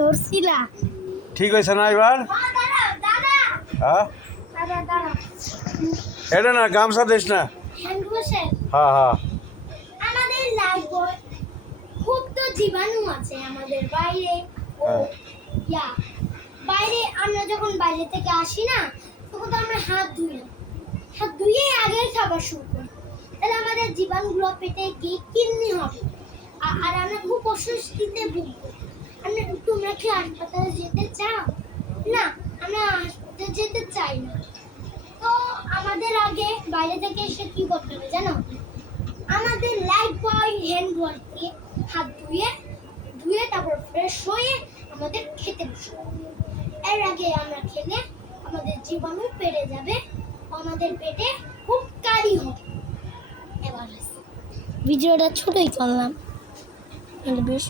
ধরছিলা ঠিক হয়েছে না এবার? হ্যাঁ এটা না গামছা দিস না। হ্যাঁ হ্যাঁ আমাদের লাইফে খুব তো জীবাণু আছে আমাদের বাইরে বাইরে আমরা যখন বাইরে থেকে আসি না তখন তো আমরা হাত ধুয়ে আগে খাবার শুরু করি, তাহলে আমাদের জীবাণুগুলো পেটে গিয়ে কিডনি হবে আর আমরা খুব অস্বস্তিতে ভুগবো। তোমরা কি হাসপাতালে যেতে চাও? না, আমরা হাসপাতালে যেতে চাই না। তো আমাদের আগে বাইরে থেকে এসে কি করতে হবে জানো? আমাদের লাইফ বয় হ্যান্ড ওয়াশ দিয়ে হাত ধুয়ে তারপর ফ্রেশ হয়ে আমাদের খেতে বসতে হবে। এর আগে আমরা খেলে আমাদের জীবাণু বেড়ে যাবে, আমাদের পেটে খুব কালি হবে। এবার ভিডিওটা ছোটই করলাম, বেশ